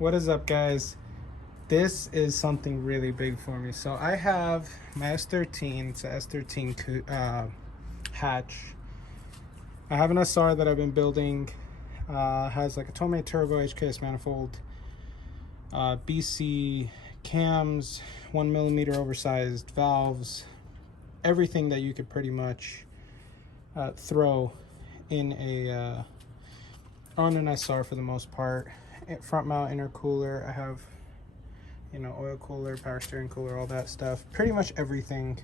What is up, guys? This is something really big for me. So I have my S13. It's a S13 hatch. I have an SR that I've been building. Has like a Tomei turbo HKS manifold, BC cams, 1mm oversized valves, everything that you could pretty much throw in a on an SR for the most part. Front mount intercooler. I have, oil cooler, power steering cooler, all that stuff. Pretty much everything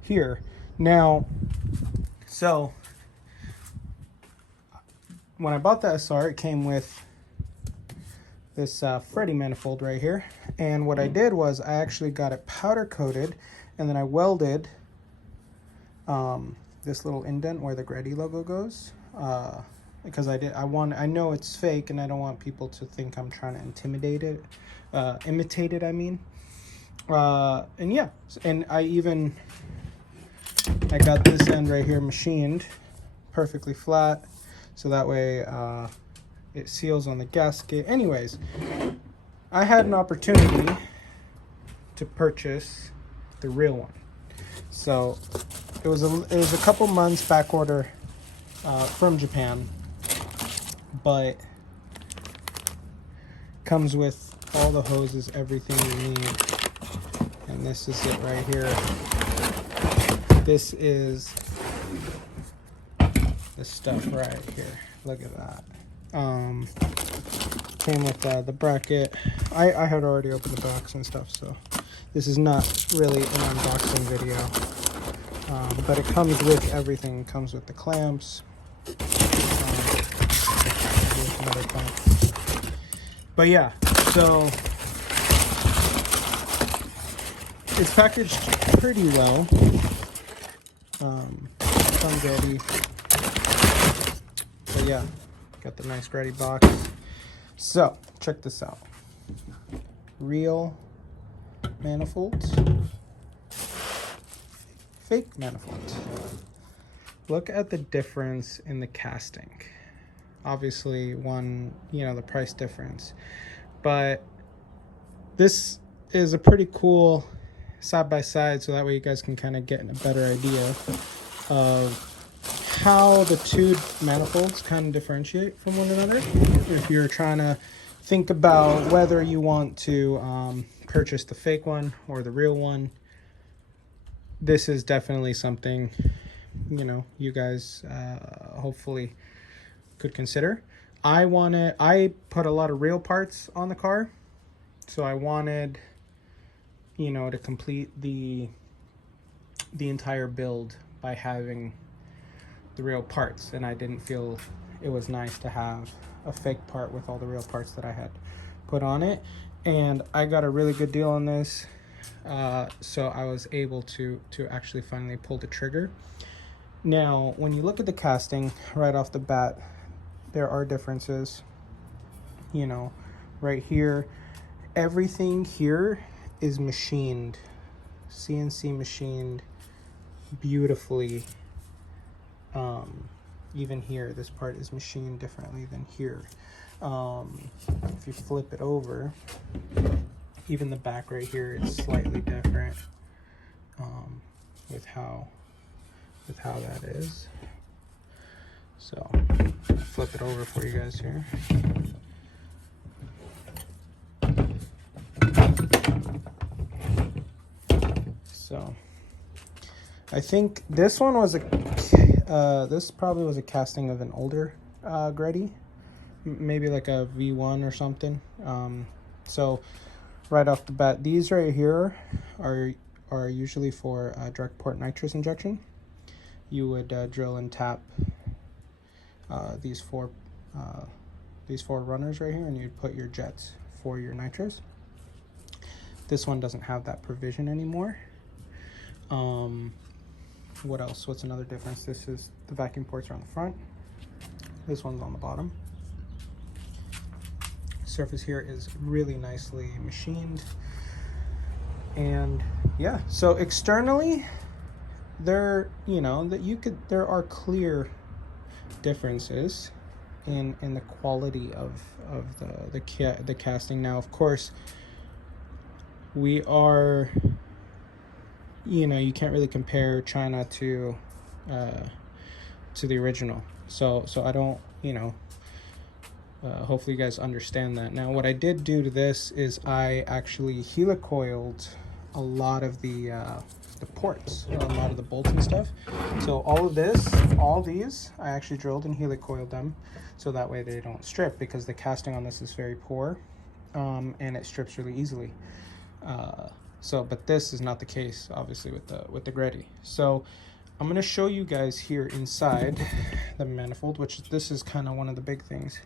here. Now, so when I bought the SR, it came with this Freddy manifold right here. And what I did was I actually got it powder coated, and then I welded this little indent where the Greddy logo goes. Because I know it's fake, and I don't want people to think I'm trying to imitate it. And yeah, and I got this end right here machined perfectly flat, so that way it seals on the gasket. Anyways, I had an opportunity to purchase the real one, so it was a couple months back order from Japan, but comes with all the hoses, everything you need. And this is it right here. This is the stuff right here. Look at that. Came with the bracket. I had already opened the box and stuff, so this is not really an unboxing video, but it comes with everything. It comes with the clamps. Another clamp. But yeah, so it's packaged pretty well. Comes ready. But yeah, got the nice Greddy box. So check this out. Real manifolds, fake manifolds. Look at the difference in the casting. Obviously, one, the price difference, but this is a pretty cool side by side, so that way you guys can kind of get a better idea of how the two manifolds kind of differentiate from one another. If you're trying to think about whether you want to purchase the fake one or the real one, this is definitely something you guys hopefully could consider. I put a lot of real parts on the car, so I wanted to complete the entire build by having the real parts, and I didn't feel it was nice to have a fake part with all the real parts that I had put on it. And I got a really good deal on this, so I was able to actually finally pull the trigger. Now, when you look at the casting right off the bat, there are differences. Right here, everything here is machined, CNC machined beautifully. Even here, this part is machined differently than here. If you flip it over, even the back right here is slightly different with how that is. So flip it over for you guys here. So I think this one was this probably was a casting of an older Greddy, maybe like a V1 or something. So right off the bat, these right here are usually for direct port nitrous injection. You would drill and tap these four runners right here, and you'd put your jets for your nitrous. This one doesn't have that provision anymore. What else? What's another difference? This is the vacuum ports are on the front. This one's on the bottom. Surface here is really nicely machined. And yeah, so externally, there are clear differences. in the quality of the casting. Now, of course, we are, you know, you can't really compare China to the original. So I don't, you know, hopefully you guys understand that. Now, what I did do to this is I actually helicoiled a lot of the ports, a lot of the bolts and stuff. So all these, I actually drilled and helicoiled them, so that way they don't strip, because the casting on this is very poor, and it strips really easily. But this is not the case, obviously, with the Greddy. So I'm going to show you guys here inside the manifold, which this is kind of one of the big things.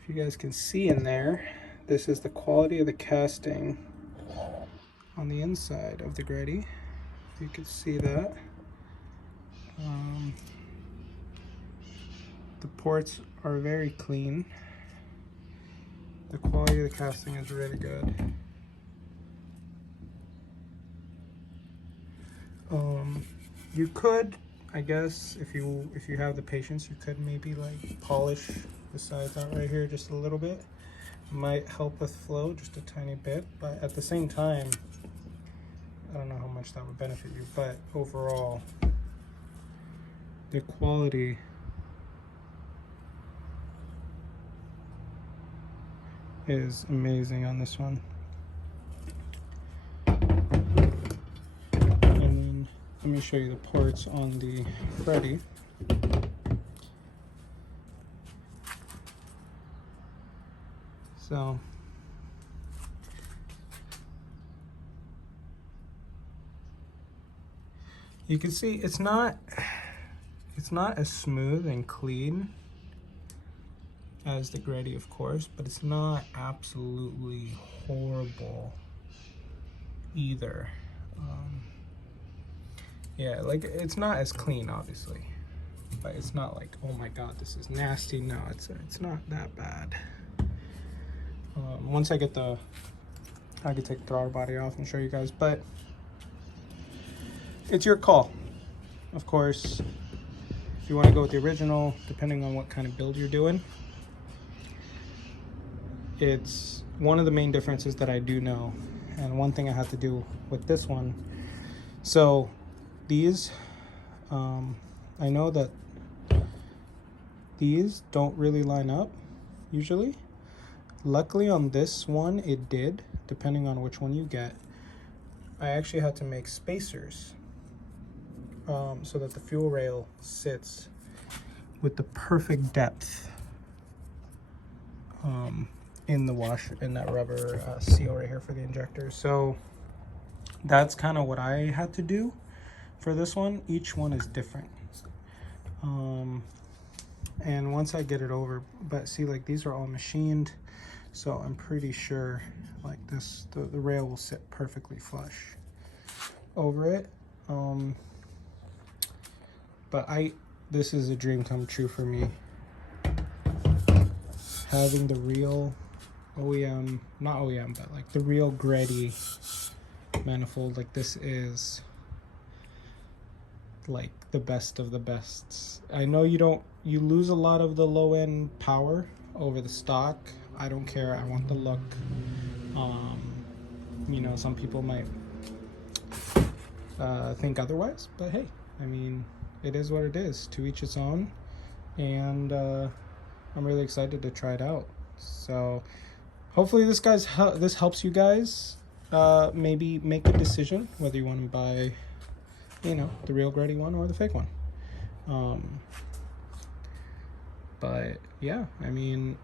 If you guys can see in there, this is the quality of the casting on the inside of the Greddy. You can see that. The ports are very clean. The quality of the casting is really good. You could, I guess, if you have the patience, you could maybe like polish the sides out right here just a little bit. Might help with flow just a tiny bit, but at the same time, I don't know how much that would benefit you, but overall, the quality is amazing on this one. Let me show you the ports on the Freddy. So you can see it's not as smooth and clean as the Greddy, of course, but it's not absolutely horrible either. Yeah, like it's not as clean, obviously, but it's not like, oh my god, this is nasty. No, it's not that bad. Once I get I could take the throttle body off and show you guys, but it's your call. Of course, if you want to go with the original, depending on what kind of build you're doing, it's one of the main differences that I do know, and one thing I had to do with this one. So these, I know that these don't really line up usually. Luckily on this one it did, depending on which one you get. I actually had to make spacers so that the fuel rail sits with the perfect depth in the washer, in that rubber seal right here for the injector. So that's kind of what I had to do for this one. Each one is different. And once I get it over, but see, like these are all machined, so I'm pretty sure like this, the rail will sit perfectly flush over it. But this is a dream come true for me. Having the real OEM, not OEM, but like the real Greddy manifold, like this is like the best of the bests. I know you lose a lot of the low end power over the stock. I don't care, I want the look. You know, some people might think otherwise, but hey, I mean, it is what it is, to each its own. And I'm really excited to try it out. So hopefully this helps you guys maybe make a decision whether you want to buy, you know, the real Greddy one or the fake one. But yeah, I mean,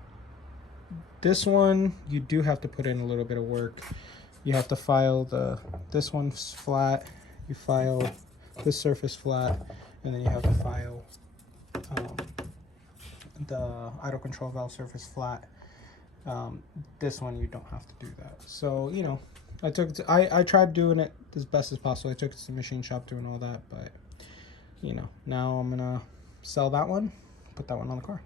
this one you do have to put in a little bit of work. You have to file this one's flat, you file this surface flat, and then you have to file the idle control valve surface flat. This one you don't have to do that. So, you know, I tried doing it as best as possible. I took it to the machine shop doing all that, but you know, now I'm gonna sell that one, put that one on the car.